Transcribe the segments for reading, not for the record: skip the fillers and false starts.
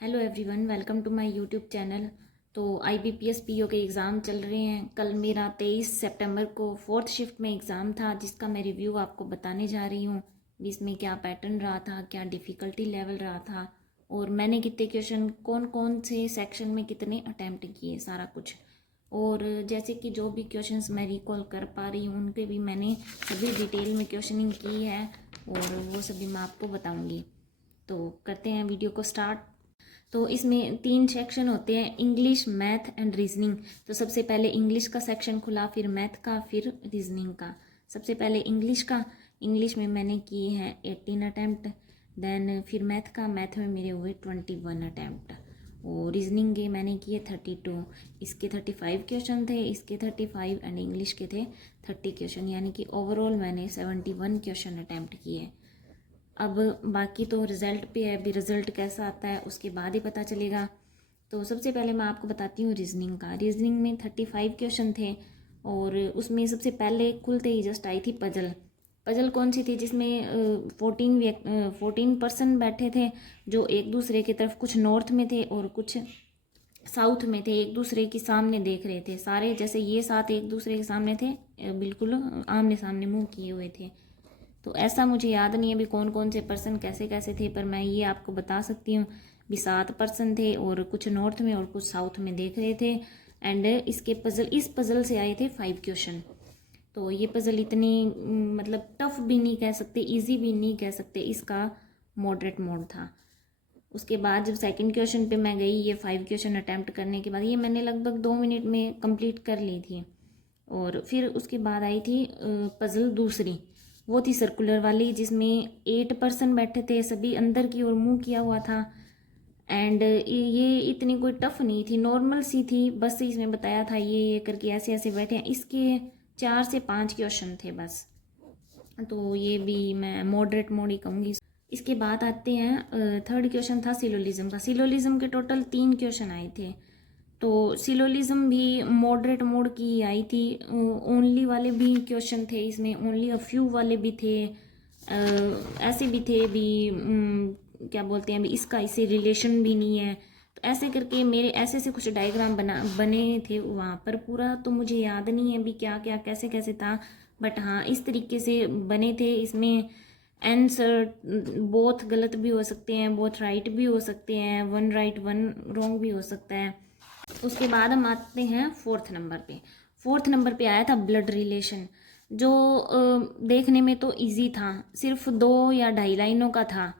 Hello everyone, welcome to my YouTube channel. तो IBPS PO के exam चल रहे हैं। कल मेरा 23 सितंबर को 4th शिफ्ट में एग्ज़ाम था, जिसका मैं रिव्यू आपको बताने जा रही हूँ। इसमें क्या पैटर्न रहा था, क्या डिफ़िकल्टी लेवल रहा था, और मैंने कितने क्वेश्चन कौन कौन से सेक्शन में कितने अटैम्प्ट किए, सारा कुछ। और जैसे कि जो भी क्वेश्चंस मैं रिकॉल कर पा रही हूँ उनके भी मैंने सभी डिटेल में क्वेश्चनिंग की है, और वो सभी मैं आपको बताऊँगी। तो करते हैं वीडियो को स्टार्ट। तो इसमें 3 सेक्शन होते हैं, इंग्लिश, मैथ एंड रीजनिंग। तो सबसे पहले इंग्लिश का सेक्शन खुला, फिर मैथ का, फिर रीजनिंग का। सबसे पहले इंग्लिश का। इंग्लिश में मैंने किए हैं 18 अटैम्प्ट। देन फिर मैथ में मेरे हुए 21 अटैम्प्ट। और रीजनिंग के मैंने किए 32। इसके 35 क्वेश्चन थे, इसके 35 एंड इंग्लिश के थे 30 क्वेश्चन, यानी कि ओवरऑल मैंने 71 क्वेश्चन अटैम्प्ट किए। अब बाकी तो रिज़ल्ट पे है, अभी रिज़ल्ट कैसा आता है उसके बाद ही पता चलेगा। तो सबसे पहले मैं आपको बताती हूँ रीजनिंग का। रीजनिंग में 35 क्वेश्चन थे, और उसमें सबसे पहले खुलते ही जस्ट आई थी पजल। पजल कौन सी थी, जिसमें 14 पर्सन बैठे थे, जो एक दूसरे की तरफ, कुछ नॉर्थ में थे और कुछ साउथ में थे, एक दूसरे के सामने देख रहे थे। सारे जैसे ये साथ एक दूसरे के सामने थे, बिल्कुल आमने सामने मुंह किए हुए थे। तो ऐसा मुझे याद नहीं है अभी कौन कौन से पर्सन कैसे कैसे थे, पर मैं ये आपको बता सकती हूँ भी 7 पर्सन थे, और कुछ नॉर्थ में और कुछ साउथ में देख रहे थे। एंड इस पजल से आए थे 5 क्वेश्चन। तो ये पजल इतनी मतलब टफ भी नहीं कह सकते, इजी भी नहीं कह सकते, इसका मॉडरेट मोड था। उसके बाद जब सेकंड क्वेश्चन पे मैं गई, ये 5 क्वेश्चन अटैम्प्ट करने के बाद ये मैंने लगभग 2 मिनट में कंप्लीट कर ली थी। और फिर उसके बाद आई थी पजल दूसरी, वो थी सर्कुलर वाली, जिसमें 8 पर्सन बैठे थे, सभी अंदर की ओर मुंह किया हुआ था। एंड ये इतनी कोई टफ नहीं थी, नॉर्मल सी थी, बस इसमें बताया था ये करके ऐसे ऐसे बैठे हैं। इसके 4 से 5 क्वेश्चन थे बस, तो ये भी मैं मॉडरेट मोड ही कहूँगी। इसके बाद आते हैं थर्ड क्वेश्चन था सिलोलिज्म का। सिलोलिज्म के टोटल 3 क्वेश्चन आए थे। तो सिलोलिज्म भी मॉडरेट मोड की आई थी। ओनली वाले भी क्वेश्चन थे इसमें, ओनली अ फ्यू वाले भी थे, ऐसे भी थे भी, क्या बोलते हैं, अभी इसका इससे रिलेशन भी नहीं है। तो ऐसे करके मेरे ऐसे से कुछ डायग्राम बने थे वहाँ पर। पूरा तो मुझे याद नहीं है अभी क्या क्या कैसे कैसे था, बट हाँ इस तरीके से बने थे। इसमें आंसर बहुत गलत भी हो सकते हैं, बहुत राइट भी हो सकते हैं, 1 राइट 1 रॉन्ग भी हो सकता है। उसके बाद हम आते हैं 4th नंबर पे। 4th नंबर पे आया था ब्लड रिलेशन, जो देखने में तो इजी था, सिर्फ 2 या 2.5 लाइनों का था,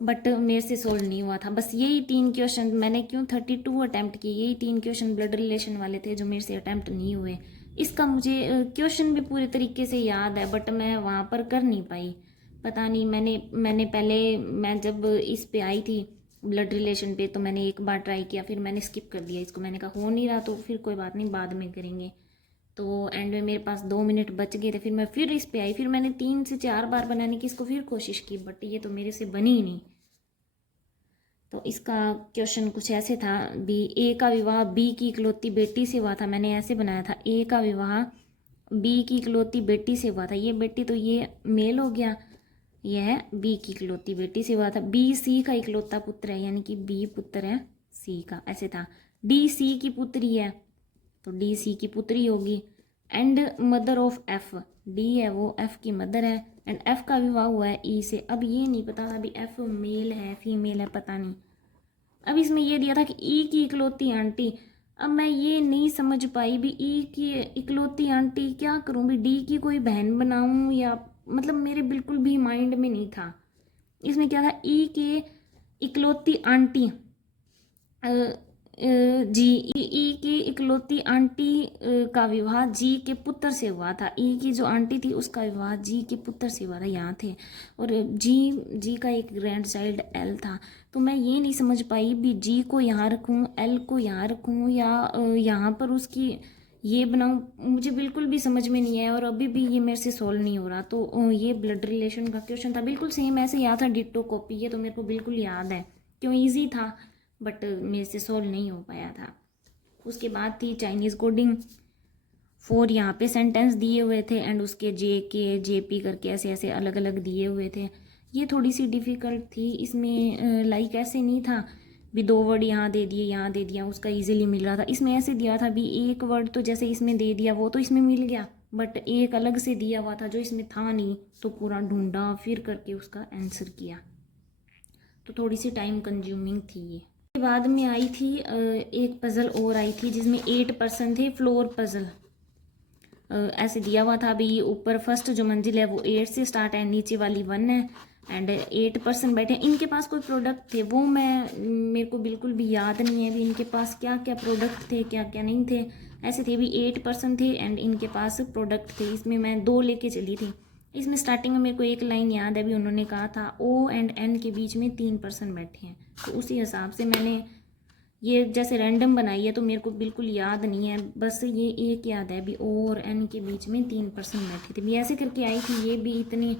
बट मेरे से सोल्व नहीं हुआ था। बस यही 3 क्वेश्चन मैंने क्यों 32 अटैम्प्ट किए, यही 3 क्वेश्चन ब्लड रिलेशन वाले थे जो मेरे से अटैम्प्ट नहीं हुए। इसका मुझे क्वेश्चन भी पूरे तरीके से याद है, बट मैं वहाँ पर कर नहीं पाई। पता नहीं, मैंने पहले, मैं जब इस पे आई थी ब्लड रिलेशन पे, तो मैंने एक बार ट्राई किया, फिर मैंने स्किप कर दिया इसको। मैंने कहा हो नहीं रहा तो फिर कोई बात नहीं, बाद में करेंगे। तो एंड में मेरे पास 2 मिनट बच गए थे, फिर मैं फिर इस पे आई, फिर मैंने 3 से 4 बार बनाने की इसको फिर कोशिश की, बट ये तो मेरे से बनी ही नहीं। तो इसका क्वेश्चन कुछ ऐसे था भी, ए का विवाह बी की इकलौती बेटी से हुआ था। मैंने ऐसे बनाया था, ए का विवाह बी की इकलौती बेटी से हुआ था। ये बेटी तो ये मेल हो गया, यह बी की इकलौती बेटी से हुआ था। बी सी का इकलौता पुत्र है, यानी कि बी पुत्र है सी का, ऐसे था। डी सी की पुत्री है, तो डी सी की पुत्री होगी। And mother of F, D है वो एफ की मदर है, एंड एफ का विवाह हुआ है ई से। अब ये नहीं पता था अभी एफ मेल है फीमेल है, पता नहीं। अब इसमें ये दिया था कि ई की इकलौती आंटी। अब मैं ये नहीं समझ पाई भी, ई की इकलौती आंटी क्या करूं भी, डी की कोई बहन बनाऊं या, मतलब मेरे बिल्कुल भी माइंड में नहीं था। इसमें क्या था, ई के इकलौती आंटी, जी ई की इकलौती आंटी का विवाह जी के पुत्र से हुआ था। ई की जो आंटी थी उसका विवाह जी के पुत्र से हुआ था, यहाँ थे। और जी का एक ग्रैंड चाइल्ड एल था। तो मैं ये नहीं समझ पाई भी, जी को यहाँ रखूँ एल को यहाँ रखूँ, या यहाँ पर उसकी ये बनाऊँ, मुझे बिल्कुल भी समझ में नहीं आया, और अभी भी ये मेरे से सॉल्व नहीं हो रहा। तो ये ब्लड रिलेशन का क्वेश्चन था, बिल्कुल सेम ऐसे याद था, डिट्टो कॉपी। ये तो मेरे को बिल्कुल याद है, क्यों ईजी था, बट मेरे से सॉल्व नहीं हो पाया था। उसके बाद थी चाइनीज़ कोडिंग। 4 यहाँ पे सेंटेंस दिए हुए थे, एंड उसके जे के जे पी करके ऐसे ऐसे अलग अलग दिए हुए थे। ये थोड़ी सी डिफ़िकल्ट थी। इसमें लाइक ऐसे नहीं था भी 2 वर्ड यहाँ दे दिए, यहाँ दे दिया, उसका इजीली मिल रहा था। इसमें ऐसे दिया था भी एक वर्ड तो जैसे इसमें दे दिया वो तो इसमें मिल गया, बट एक अलग से दिया हुआ था जो इसमें था नहीं, तो पूरा ढूंढा फिर करके उसका आंसर किया, तो थोड़ी सी टाइम कंज्यूमिंग थी ये। उसके बाद में आई थी एक पज़ल और आई थी जिसमें 8% थे, फ्लोर पज़ल। ऐसे दिया हुआ था भी ऊपर फर्स्ट जो मंजिल है वो 8 से स्टार्ट है, नीचे वाली 1 है, एंड 8% बैठे। इनके पास कोई प्रोडक्ट थे वो मेरे को बिल्कुल भी याद नहीं है भी इनके पास क्या क्या प्रोडक्ट थे, क्या क्या नहीं थे। ऐसे थे भी 8% थे एंड इनके पास प्रोडक्ट थे। इसमें मैं 2 लेके चली थी। इसमें स्टार्टिंग में मेरे को एक लाइन याद है भी, उन्होंने कहा था O एंड N के बीच में 3% बैठे हैं, तो उसी हिसाब से मैंने ये जैसे रैंडम बनाई है, तो मेरे को बिल्कुल याद नहीं है, बस ये एक याद है भी O और N के बीच में 3% बैठी थी भी। ऐसे करके आई थी। ये भी इतनी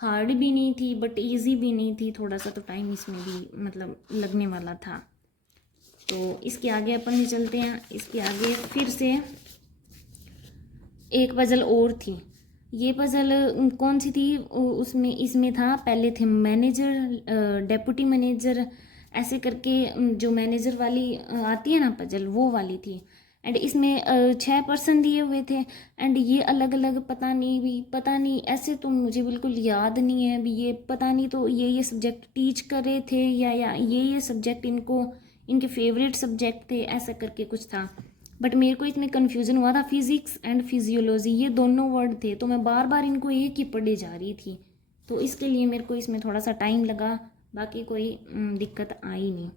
हार्ड भी नहीं थी बट इजी भी नहीं थी, थोड़ा सा तो टाइम इसमें भी मतलब लगने वाला था। तो इसके आगे अपन ही चलते हैं। इसके आगे फिर से एक पज़ल और थी। ये पज़ल कौन सी थी, उसमें इसमें था पहले थे मैनेजर, डेप्यूटी मैनेजर, ऐसे करके जो मैनेजर वाली आती है ना पज़ल, वो वाली थी। एंड इसमें 6% दिए हुए थे एंड ये अलग अलग पता नहीं ऐसे तो मुझे बिल्कुल याद नहीं है भी, ये पता नहीं तो ये सब्जेक्ट टीच कर रहे थे या ये सब्जेक्ट इनके फेवरेट सब्जेक्ट थे, ऐसा करके कुछ था। बट मेरे को इतने कन्फ्यूज़न हुआ था, फिज़िक्स एंड फिजियोलॉजी ये दोनों वर्ड थे, तो मैं बार बार इनको एक ही पढ़े जा रही थी, तो इसके लिए मेरे को इसमें थोड़ा सा टाइम लगा, बाकी कोई दिक्कत आई नहीं।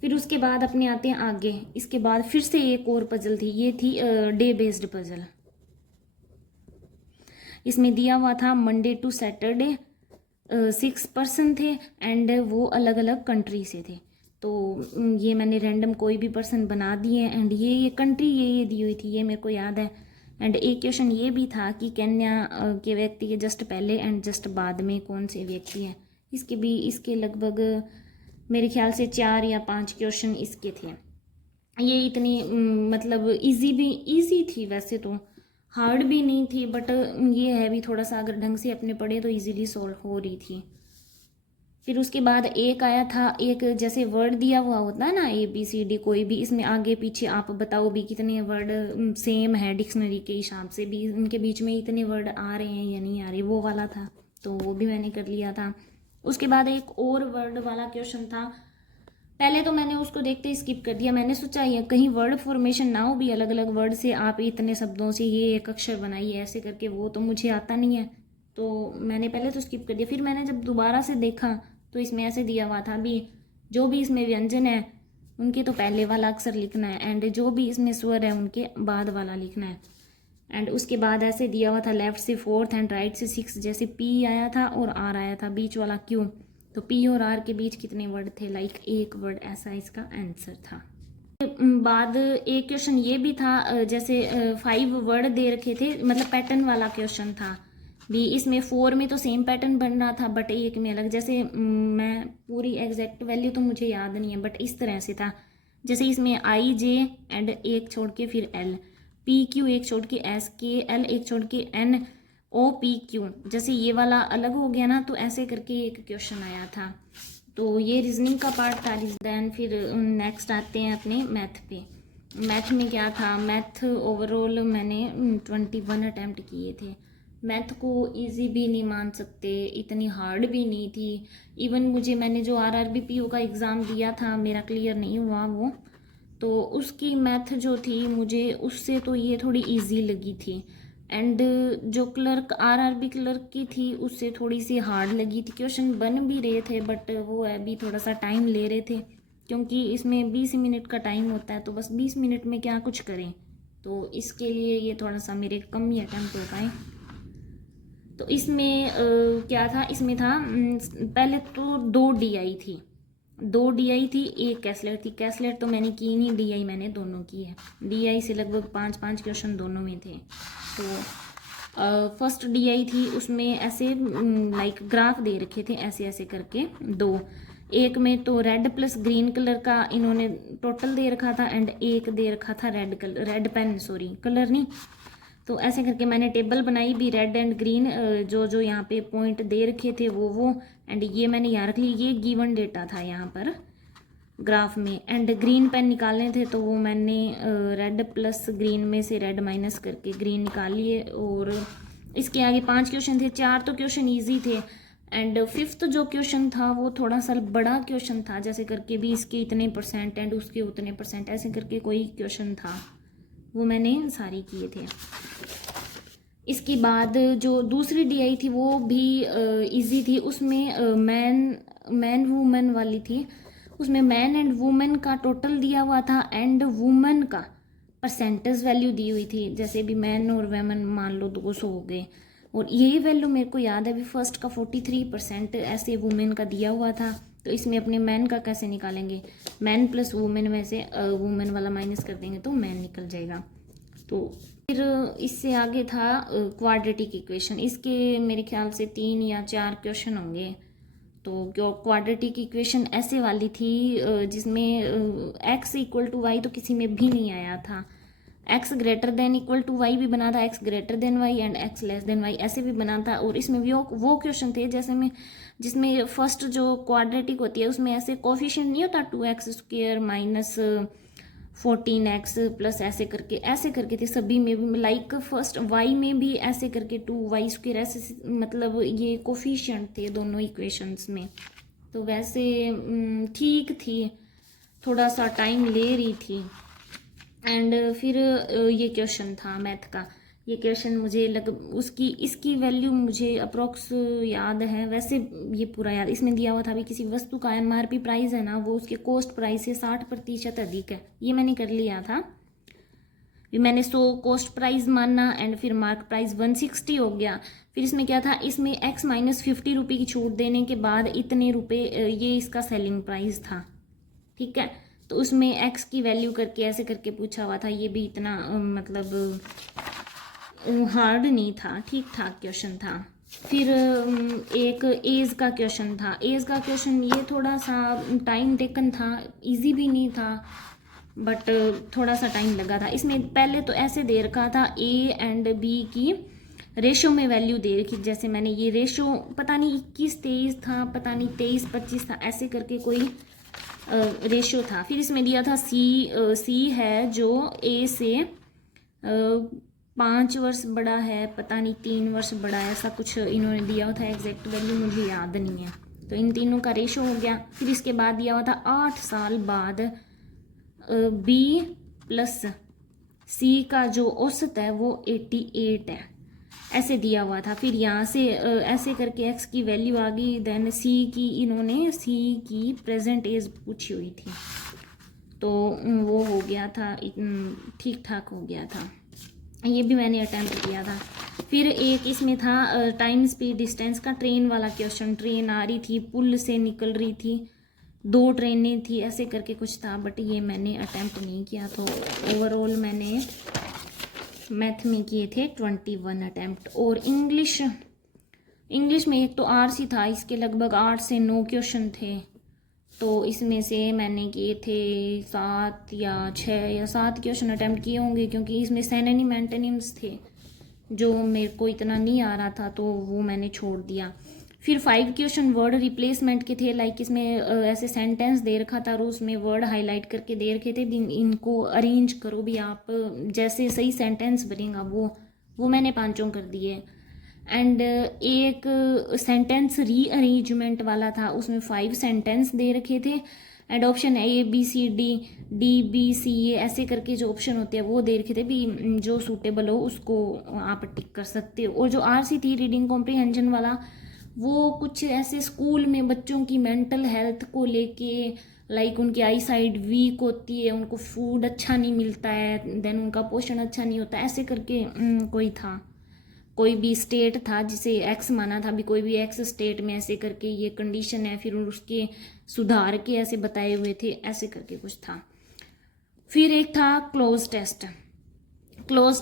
फिर उसके बाद अपने आते हैं आगे। इसके बाद फिर से एक और पज़ल थी, ये थी डे बेस्ड पज़ल। इसमें दिया हुआ था मंडे टू सैटरडे, 6% थे एंड वो अलग अलग कंट्री से थे। तो ये मैंने रैंडम कोई भी पर्सन बना दिए एंड ये कंट्री ये दी हुई थी, ये मेरे को याद है। एंड एक क्वेश्चन ये भी था कि केन्या के व्यक्ति के जस्ट पहले एंड जस्ट बाद में कौन से व्यक्ति हैं। इसके लगभग मेरे ख्याल से 4 या 5 क्वेश्चन इसके थे। ये इतनी मतलब इजी थी, वैसे तो हार्ड भी नहीं थी, बट ये है भी थोड़ा सा अगर ढंग से अपने पढ़े तो इजीली सॉल्व हो रही थी। फिर उसके बाद एक आया था, एक जैसे वर्ड दिया हुआ होता है ना ABCD कोई भी, इसमें आगे पीछे आप बताओ भी कितने वर्ड सेम है डिक्शनरी के हिसाब से भी, उनके बीच में इतने वर्ड आ रहे हैं या नहीं आ रहे, वो वाला था, तो वो भी मैंने कर लिया था। उसके बाद एक और वर्ड वाला क्वेश्चन था, पहले तो मैंने उसको देखते ही स्किप कर दिया। मैंने सोचा ये कहीं वर्ड फॉर्मेशन ना हो भी, अलग अलग वर्ड से आप इतने शब्दों से ये एक अक्षर बनाइए ऐसे करके, वो तो मुझे आता नहीं है, तो मैंने पहले तो स्किप कर दिया। फिर मैंने जब दोबारा से देखा तो इसमें ऐसे दिया हुआ था भी, जो भी इसमें व्यंजन है उनके तो पहले वाला अक्षर लिखना है एंड जो भी इसमें स्वर है उनके बाद वाला लिखना है। एंड उसके बाद ऐसे दिया हुआ था लेफ्ट से 4 एंड राइट से 6, जैसे P आया था और R आया था, बीच वाला Q, तो P और R के बीच कितने वर्ड थे, लाइक एक वर्ड, ऐसा इसका आंसर था। बाद एक क्वेश्चन ये भी था, जैसे 5 वर्ड दे रखे थे, मतलब पैटर्न वाला क्वेश्चन था भी। इसमें 4 में तो सेम पैटर्न बन रहा था बट एक में अलग, जैसे मैं पूरी एग्जैक्ट वैल्यू तो मुझे याद नहीं है बट इस तरह से था, जैसे इसमें IJ एंड एक छोड़ के फिर L, PQ एक छोड़ के SK, L एक छोड़ के NOPQ, जैसे ये वाला अलग हो गया ना, तो ऐसे करके एक क्वेश्चन आया था। तो ये रीजनिंग का पार्ट था। देन फिर नेक्स्ट आते हैं अपने मैथ पे। मैथ में क्या था, मैथ ओवरऑल मैंने 21 अटैम्प्ट किए थे। मैथ को इजी भी नहीं मान सकते, इतनी हार्ड भी नहीं थी। इवन मैंने जो RRBPO का एग्ज़ाम दिया था, मेरा क्लियर नहीं हुआ वो, तो उसकी मैथ जो थी मुझे उससे तो ये थोड़ी इजी लगी थी। एंड जो क्लर्क RRB क्लर्क की थी उससे थोड़ी सी हार्ड लगी थी। क्वेश्चन बन भी रहे थे बट वो अभी थोड़ा सा टाइम ले रहे थे, क्योंकि इसमें 20 मिनट का टाइम होता है, तो बस 20 मिनट में क्या कुछ करें, तो इसके लिए ये थोड़ा सा मेरे कम ही अटैम्प्ट हो पाए। तो इसमें क्या था, इसमें था पहले तो 2 DI थी, 2 DI थी, एक कैसलेट थी। कैसलेट तो मैंने की नहीं, DI मैंने दोनों की है। DI से लगभग 5-5 क्वेश्चन दोनों में थे। तो फर्स्ट DI थी, उसमें ऐसे लाइक ग्राफ दे रखे थे ऐसे ऐसे करके 2, एक में तो रेड प्लस ग्रीन कलर का इन्होंने टोटल दे रखा था एंड एक दे रखा था रेड पेन, सॉरी कलर नहीं, तो ऐसे करके मैंने टेबल बनाई भी, रेड एंड ग्रीन जो जो यहाँ पे पॉइंट दे रखे थे वो एंड ये मैंने यहाँ रख ली, ये गिवन डेटा था यहाँ पर ग्राफ में। एंड ग्रीन पेन निकालने थे तो वो मैंने रेड प्लस ग्रीन में से रेड माइनस करके ग्रीन निकाल लिए। और इसके आगे 5 क्वेश्चन थे, 4 तो क्वेश्चन ईजी थे एंड फिफ्थ जो क्वेश्चन था वो थोड़ा सा बड़ा क्वेश्चन था, जैसे करके भी इसके इतने परसेंट एंड उसके उतने परसेंट, ऐसे करके कोई क्वेश्चन था, वो मैंने सारी किए थे। इसके बाद जो दूसरी डीआई थी वो भी इजी थी, उसमें मैन वुमेन वाली थी। उसमें मैन एंड वुमेन का टोटल दिया हुआ था एंड वुमेन का परसेंटेज वैल्यू दी हुई थी। जैसे भी मैन और वेमन मान लो 200 हो गए, और यही वैल्यू मेरे को याद है भी फर्स्ट का 43% ऐसे वुमेन का दिया हुआ था। तो इसमें अपने मैन का कैसे निकालेंगे, मैन प्लस वुमेन में से वुमेन वाला माइनस कर देंगे तो मैन निकल जाएगा। तो फिर इससे आगे था क्वाड्रेटिक इक्वेशन, इसके मेरे ख्याल से 3 या 4 क्वेश्चन होंगे। तो क्वाड्रेटिक इक्वेशन ऐसे वाली थी जिसमें x इक्वल टू वाई तो किसी में भी नहीं आया था, x greater than equal to y भी बना था, x greater than y and x less than y ऐसे भी बना था। और इसमें वो क्वेश्चन थे जैसे में जिसमें फर्स्ट जो क्वाड्रेटिक होती है उसमें ऐसे कोफिशिएंट नहीं होता 2x² माइनस 14x प्लस ऐसे करके थे सभी में भी, लाइक फर्स्ट y में भी ऐसे करके 2y² ऐसे, मतलब ये कोफिशिएंट थे दोनों इक्वेशंस में। तो वैसे ठीक थी, थोड़ा सा टाइम ले रही थी। एंड फिर ये क्वेश्चन था मैथ का, ये क्वेश्चन मुझे इसकी वैल्यू मुझे अप्रोक्स याद है, वैसे ये पूरा याद, इसमें दिया हुआ था भी किसी वस्तु का एमआरपी प्राइस है ना वो उसके कॉस्ट प्राइस से 60% अधिक है, ये मैंने कर लिया था। फिर मैंने 100 कॉस्ट प्राइस माना एंड फिर मार्क प्राइस 160 हो गया। फिर इसमें क्या था, इसमें x माइनस 50 रुपये की छूट देने के बाद इतने रुपये ये इसका सेलिंग प्राइस था, ठीक है। तो उसमें x की वैल्यू करके ऐसे करके पूछा हुआ था, ये भी इतना मतलब हार्ड नहीं था, ठीक ठाक क्वेश्चन था। फिर एक एज का क्वेश्चन था, एज का क्वेश्चन ये थोड़ा सा टाइम टेकन था, इजी भी नहीं था बट थोड़ा सा टाइम लगा था। इसमें पहले तो ऐसे दे रखा था a एंड b की रेशो में वैल्यू दे रखी, जैसे मैंने ये रेशो पता नहीं 21-23 था, पता नहीं 23-25 था, ऐसे करके कोई रेशो था। फिर इसमें दिया था सी है जो ए से 5 वर्ष बड़ा है, पता नहीं 3 वर्ष बड़ा है, ऐसा कुछ इन्होंने दिया हुआ था, एग्जैक्ट वैल्यू मुझे याद नहीं है। तो इन तीनों का रेशो हो गया। फिर इसके बाद दिया हुआ था 8 साल बाद बी प्लस सी का जो औसत है वो 88 है, ऐसे दिया हुआ था। फिर यहाँ से ऐसे करके x की वैल्यू आ गई, देन इन्होंने सी की प्रेजेंट एज पूछी हुई थी, तो वो हो गया था, ठीक ठाक हो गया था, ये भी मैंने अटैम्प्ट किया था। फिर एक इसमें था टाइम स्पीड डिस्टेंस का ट्रेन वाला क्वेश्चन, ट्रेन आ रही थी, पुल से निकल रही थी, 2 ट्रेनें थी, ऐसे करके कुछ था, बट ये मैंने अटैम्प्ट नहीं किया। तो ओवरऑल मैंने मैथ में किए थे 21 अटैम्प्ट। और इंग्लिश में एक तो आरसी था, इसके लगभग 8 से 9 क्वेश्चन थे, तो इसमें से मैंने किए थे 7 या 6 या 7 क्वेश्चन अटैम्प्ट किए होंगे, क्योंकि इसमें सिनोनिम एंटोनिम्स थे जो मेरे को इतना नहीं आ रहा था, तो वो मैंने छोड़ दिया। फिर 5 क्वेश्चन वर्ड रिप्लेसमेंट के थे, लाइक इसमें ऐसे सेंटेंस दे रखा था और उसमें वर्ड हाईलाइट करके दे रखे थे, इनको अरेंज करो भी आप, जैसे सही सेंटेंस बनेगा वो मैंने 5 कर दिए। एंड एक सेंटेंस रीअरेंजमेंट वाला था, उसमें 5 सेंटेंस दे रखे थे and option A B C D B C A ऐसे करके जो ऑप्शन होते हैं वो दे रखे थे भी, जो सूटेबल हो उसको आप टिक कर सकते हो। और जो RC थी रीडिंग कॉम्प्रिहेंशन वाला, वो कुछ ऐसे स्कूल में बच्चों की मेंटल हेल्थ को लेके, लाइक उनकी आई साइड वीक होती है, उनको फूड अच्छा नहीं मिलता है, देन उनका पोषण अच्छा नहीं होता, ऐसे करके कोई भी स्टेट था जिसे एक्स माना था भी, कोई भी एक्स स्टेट में ऐसे करके ये कंडीशन है, फिर उसके सुधार के ऐसे बताए हुए थे, ऐसे करके कुछ था। फिर एक था क्लोज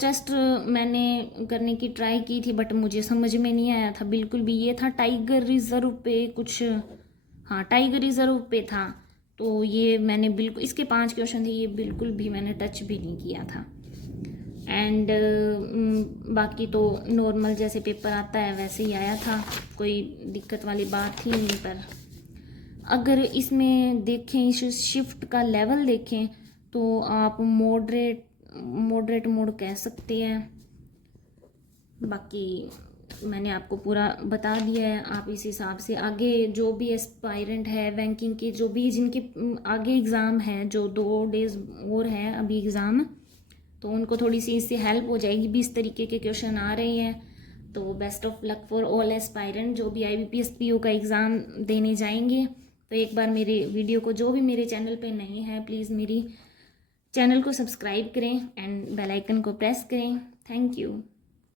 टेस्ट मैंने करने की ट्राई की थी बट मुझे समझ में नहीं आया था बिल्कुल भी। ये था टाइगर रिजर्व पे कुछ, हाँ टाइगर रिजर्व पे था, तो ये मैंने बिल्कुल, इसके 5 क्वेश्चन थे, ये बिल्कुल भी मैंने टच भी नहीं किया था। एंड बाकी तो नॉर्मल जैसे पेपर आता है वैसे ही आया था, कोई दिक्कत वाली बात थी नहीं। पर अगर इसमें देखें, इस शिफ्ट का लेवल देखें तो आप मॉडरेट मोड कह सकते हैं। बाकी मैंने आपको पूरा बता दिया है, आप इस हिसाब से आगे जो भी एस्पायरेंट है बैंकिंग के, जो भी जिनके आगे एग्ज़ाम है, जो 2 डेज़ और है अभी एग्ज़ाम, तो उनको थोड़ी सी इससे हेल्प हो जाएगी। 20 तरीके के क्वेश्चन आ रहे हैं। तो best of luck for all aspirant जो भी IBPS PO का एग्ज़ाम देने जाएंगे। तो एक बार मेरे वीडियो को, जो भी मेरे चैनल पे नए हैं, प्लीज़ मेरी चैनल को सब्सक्राइब करें एंड बेल आइकन को प्रेस करें। Thank you.